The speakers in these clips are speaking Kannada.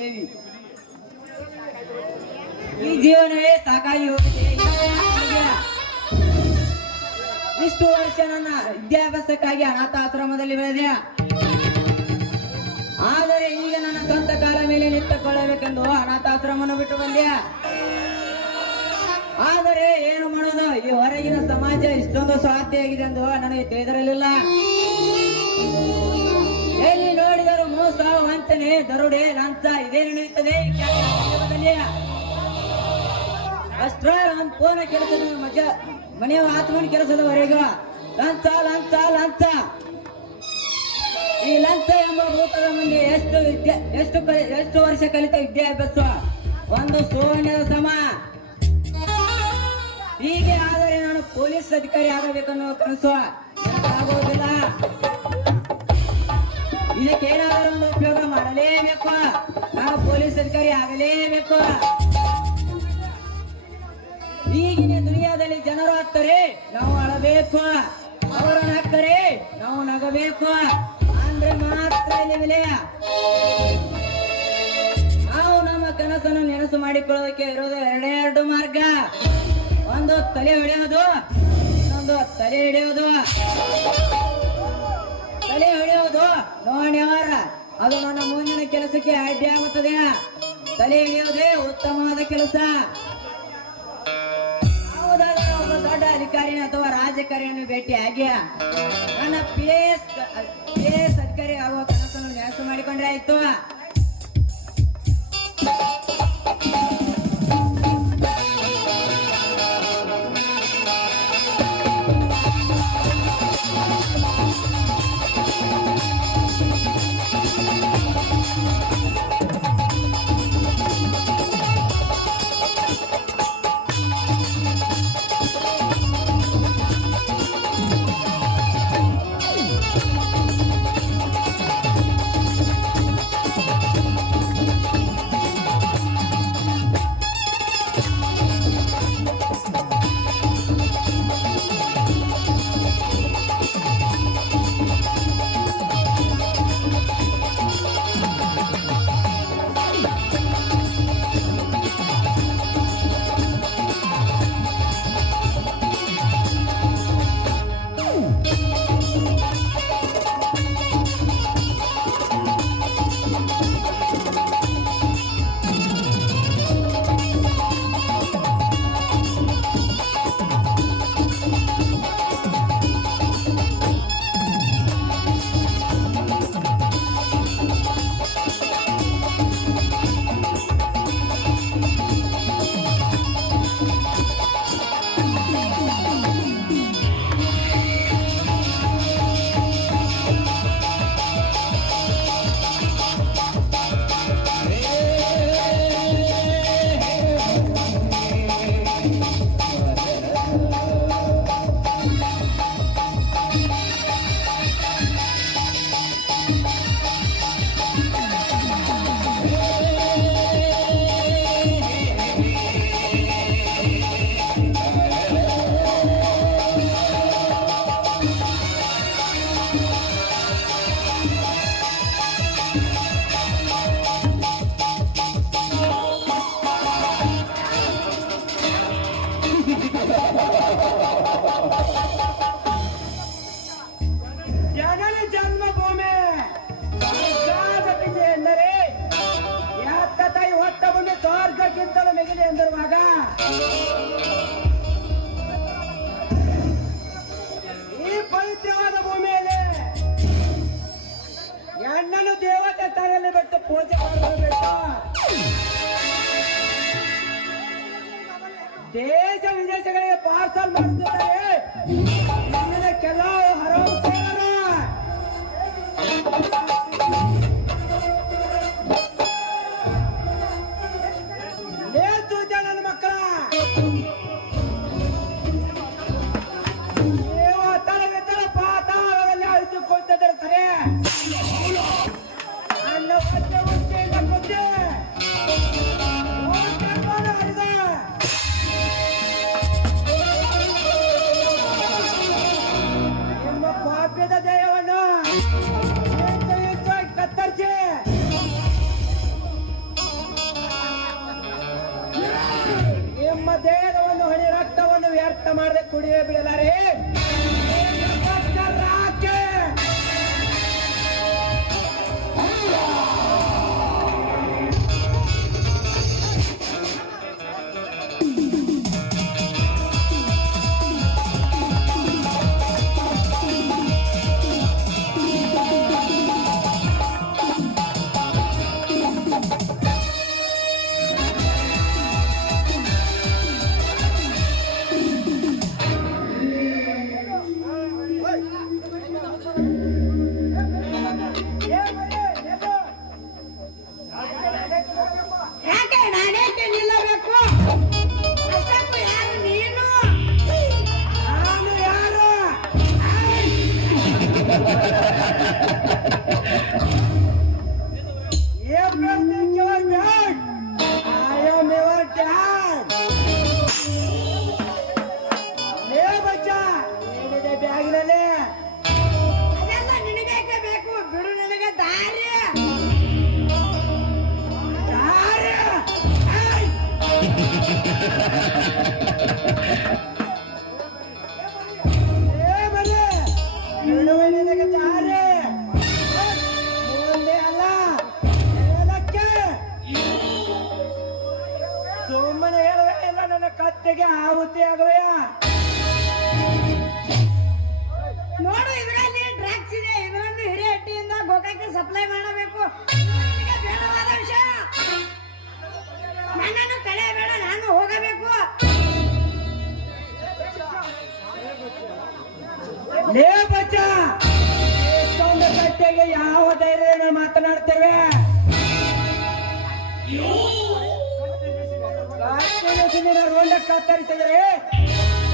ದೇವಿ. ಈ ಜೀವನವೇ ಸಾಕಾಗಿ ಹೋಗಿದೆ. ಇಷ್ಟು ವರ್ಷ ನನ್ನ ವಿದ್ಯಾಭ್ಯಾಸಕ್ಕಾಗಿ ಅನಾಥಾಶ್ರಮದಲ್ಲಿ ಬೆಳೆದೆ. ಆದರೆ ಈಗ ನನ್ನ ಸ್ವಂತ ಕಾಲ ಮೇಲೆ ನಿಂತುಕೊಳ್ಳಬೇಕೆಂದು ಅನಾಥಾಶ್ರಮವನ್ನು ಬಿಟ್ಟು ಬಂದೆ. ಆದರೆ ಏನು ಮಾಡೋದು, ಈ ಹೊರಗಿನ ಸಮಾಜ ಇಷ್ಟೊಂದು ಸ್ವಾರ್ಥಿಯಾಗಿದೆ ಎಂದು ನನಗೆ ತಿಳಿದಿರಲಿಲ್ಲ. ಎಲ್ಲಿ ನೋಡಿದರೂ ಮೋಸ, ವಂಚನೆ, ದರೋಡೆ, ಲಂಚ ಇದೇ ನಡೆಯುತ್ತದೆ. ಅಷ್ಟರ ಒಂದು ಪೂರ್ಣ ಕೆಲಸದ ಮನೆಯ ಆತ್ಮನ ಕೆಲಸದವರೆಗೂ ಲಂಚ ಲಂಚ ಲಂಚ. ಈ ಲಂಚ ಎಂಬ ಭೂತದ ಮುಂದೆ ಎಷ್ಟು ವರ್ಷ ಕಲಿತ ವಿದ್ಯಾಭ್ಯಾಸ ಒಂದು ಸುವರ್ಣದ ಸಮ. ಹೀಗೆ ಆದರೆ ನಾನು ಪೊಲೀಸ್ ಅಧಿಕಾರಿ ಆಗಬೇಕನ್ನೋ ಕನಸು ಆಗುವುದಿಲ್ಲ. ಇದಕ್ಕೇನಾದರೂ ಒಂದು ಉಪಯೋಗ ಮಾಡಲೇಬೇಕು. ನಾವು ಪೊಲೀಸ್ ಅಧಿಕಾರಿ ಆಗಲೇಬೇಕು. ಈಗಿನ ದುನಿಯಾದಲ್ಲಿ ಜನರು ಹಾಕ್ತಾರೆ, ನಾವು ಅಳಬೇಕು. ಅವರನ್ನು ಹಾಕ್ತಾರೆ, ನಾವು ನಗಬೇಕು. ಅಂದ್ರೆ ಮಾತ್ರ ಇಲ್ಲಿ ಬೆಲೆ. ನಾವು ನಮ್ಮ ಕನಸನ್ನು ನೆನಸು ಮಾಡಿಕೊಳ್ಳೋದಕ್ಕೆ ಇರೋದು ಎರಡು ಮಾರ್ಗ. ಒಂದು ತಲೆ ಹೊಡೆಯೋದು, ಇನ್ನೊಂದು ತಲೆ ಹಿಡಿಯೋದು. ತಲೆ ಹೊಡೆಯೋದು ನೋಡ್ಯವರ, ಅದು ನನ್ನ ಮುಂದಿನ ಕೆಲಸಕ್ಕೆ ಅಡ್ಡಿ ಆಗುತ್ತದೆ. ತಲೆ ಹಿಡಿಯೋದೇ ಉತ್ತಮವಾದ ಕೆಲಸ. ಯಾವುದಾದರೂ ಒಬ್ಬ ದೊಡ್ಡ ಅಧಿಕಾರಿನ ಅಥವಾ ರಾಜಕಾರಿಯನ್ನು ಭೇಟಿಯಾಗಿ ನನ್ನ PS ಅಧಿಕಾರಿ ಆಗುವ ಕನಸನ್ನು ನೆನಸು ಮಾಡಿಕೊಂಡ್ರೆ ಆಯ್ತು. ಜನನಿ ಜನ್ಮಭೂಮಿ ಎಂದರೆ ಯಾತ್ತ ತಾಯಿ ಹೊತ್ತ ಭೂಮಿ ಸ್ವರ್ಗಕ್ಕಿಂತಲೂ ಮಿಗಿಲಿ ಎಂದಿರುವಾಗ ಈ ಪವಿತ್ರವಾದ ಭೂಮಿಯಲ್ಲಿ ಹೆಣ್ಣನ್ನು ದೇವತೆ ಸ್ಥಾನದಲ್ಲಿ ಬಿಟ್ಟು ಪೂಜೆ ಮಾಡಬೇಕು. ದೇಶ ವಿದೇಶಗಳಿಗೆ ಪಾರ್ಸಲ್ ಮಾಡುತ್ತಿದ್ದಾರೆ. ಕೆಲವು ಹರವು ನನ್ನ ಮಕ್ಕಳ ನೀವು ತಲೆಗೆತ್ತಲ ಪಾತಾಳದಲ್ಲಿ ಅಳಿದುಕೊಳ್ತಿದ್ದಾರೆ. ಸರಿ ನನ್ನ ಬುದ್ಧಿ ಯತ್ನ ಮಾಡದೆ ಕುಡಿಯೇ ಬಿಡಲಾರೆ ರಾಕೆ ಯಾಕೆ ನಾನೇಕೆ ನಿಲ್ಲಬೇಕು ಅಷ್ಟಕ್ಕೂ ಯಾರು ನೀನು ನಾನು ಯಾರು Everything your dad. I am your dad. ಲೇ ಬಚ್ಚ ಏನಿದೆ ಬ್ಯಾಗಿನಲ್ಲಿ ಅದೆಲ್ಲ ನಿನಗೇಕೆ ಬೇಕು ಬಿಡು ನಿನಗೆ ದಾರಿ ಯಾರು? ಏಯ್! ಲೇ ಬಲೆ, ಬಿಡುವೆ ನಿನಗೆ ದಾರಿ. ಮುಂದೆ ಅಲ್ಲ, ಮೇಲಕ್ಕೆ. ಸುಮ್ಮನೆ ಹೇಳುವೆ ಇಲ್ಲ ನನ್ನ ಕತ್ತೆಗೆ ಆಹುತಿ ಆಗುವೆಯ ನೋಡು ಇದರಲ್ಲಿ ಡ್ರಗ್ಸ್ ಇದೆ ಇದನ್ನು ಹಿರಿಹಟ್ಟಿಯಿಂದ ಗೋಕಾಕ್ಕೆ ಸಪ್ಲೈ ಮಾಡಬೇಕು ಇದು ನನಗೆ ಬೇಡವಾದ ವಿಷಯ ನನ್ನನ್ನು ತಡೆಯಬೇಡ ನಾನು ಹೋಗಬೇಕು ಲೇ ಬಚ್ಚ ಎಷ್ಟೊಂದು ಕಟ್ಟೆಗೆ ಯಾವ ಧೈರ್ಯ ಮಾತನಾಡ್ತೇವೆ ರೋಡ ಕತ್ತರಿಸಿದರೆ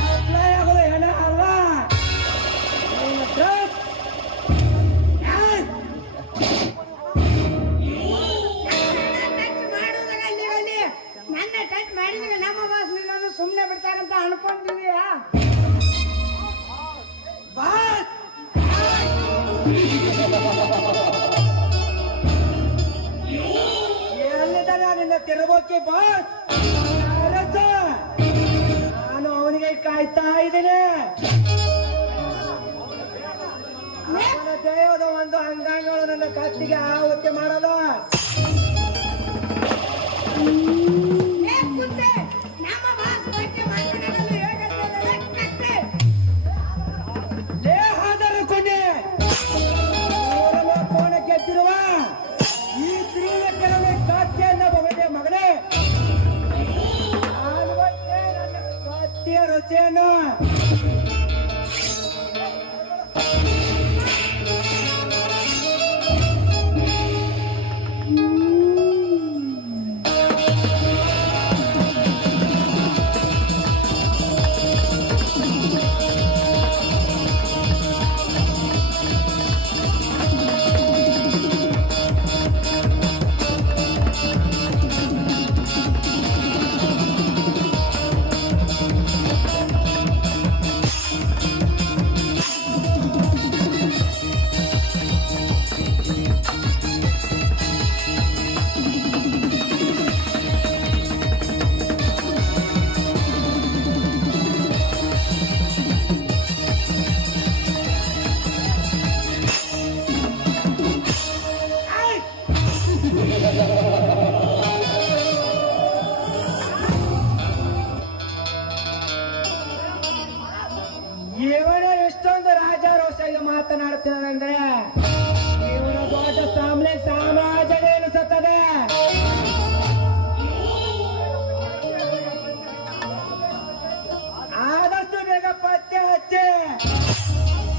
ಸಪ್ಲೈ ಆಗೋದು ಹೆಣ ಅಲ್ವಾ ನೀನು drugs. Yes. ಟಚ್ ಮಾಡುವುದಾಗ ಅಲ್ಲಿ ನನ್ನ ಟಚ್ ಮಾಡಿದ್ರೆ ನಮ್ಮ ಬಾಸ್ ನಿನ್ನನ್ನು ಸುಮ್ಮನೆ ಬಿಡ್ತಾರಂತ ಅನ್ಕೊಂಡಿದೀಯಾ ಬಾಸ್ ಎಲ್ಲಿದ್ದಾನೆ ನಿನ್ನ ತಿರುಬೋಕೆ ಬಾಸ್ ಅರಸ. ನಾನು ಅವನಿಗೆ ಕಾಯ್ತಾ ಇದ್ದೇನೆ ಅವನ ದೇಹದ ಒಂದು ಅಂಗಾಂಗಗಳು ನನ್ನ ಕತ್ತಿಗೆ ಆಹುತಿ ಮಾಡಲು ಏ ಕುಂತೆ ನಮ್ಮ ಬಾಸ್ ಬಗ್ಗೆ ಮಾತನಾಡಲು ಯೋಗ್ಯತೆ ದೇಹದ ಕೊಂಡೆ ಕೋಣ ಗೆದ್ದಿರುವ ಈ ಸ್ತ್ರೀಯ ಕೆಲವೇ ಕಾತ್ಯೆಯಿಂದ ಮಗನೇ ಮಗನೇ ನಾನು ಗೊತ್ತೇ ನನ್ನ ಕಾತ್ಯ ರುಚಿಯನ್ನು ಇವನ ಎಷ್ಟೊಂದು ರಾಜಾರೋಷ ಮಾತನಾಡ್ತಾನಂದ್ರೆ ಇವನ ದೊಡ್ಡ ಸಮಾಜ ಎನಿಸುತ್ತದೆ. ಆದಷ್ಟು ಬೇಗ ಪತ್ತೆ ಹಚ್ಚಿ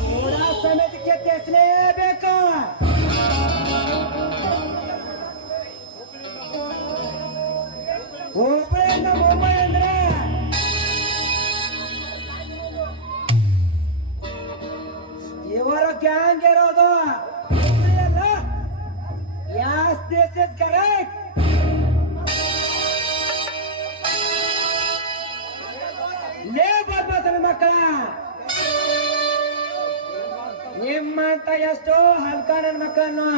ಕೂಡ ಸಮಿತಿಗೆ ತಿಳಿಸಲೇಬೇಕು. ಹುಬ್ಬಳ್ಳಿಯಿಂದ ಮುಂಬೈ ಅಂದ್ರೆ ಇವರು ಗ್ಯಾಂಗ್ ಇರೋದು ಯಾಸ್ ದಿಸ್ ಇಸ್ ಕರೆಕ್ಟ್. ಲೇ ಬದ್ಮಾಸನ ಮಕ್ಕಳ ನಿಮ್ಮಂತ ಎಷ್ಟೋ ಹಲ್ಕಾನ ಮಕ್ಕಳನ್ನು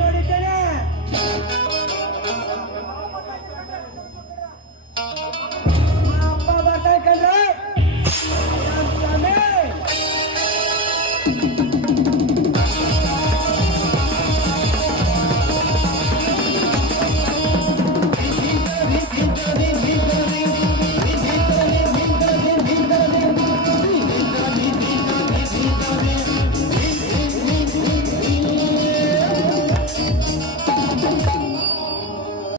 ನೋಡಿದ್ದೇನೆ. ¡Suscríbete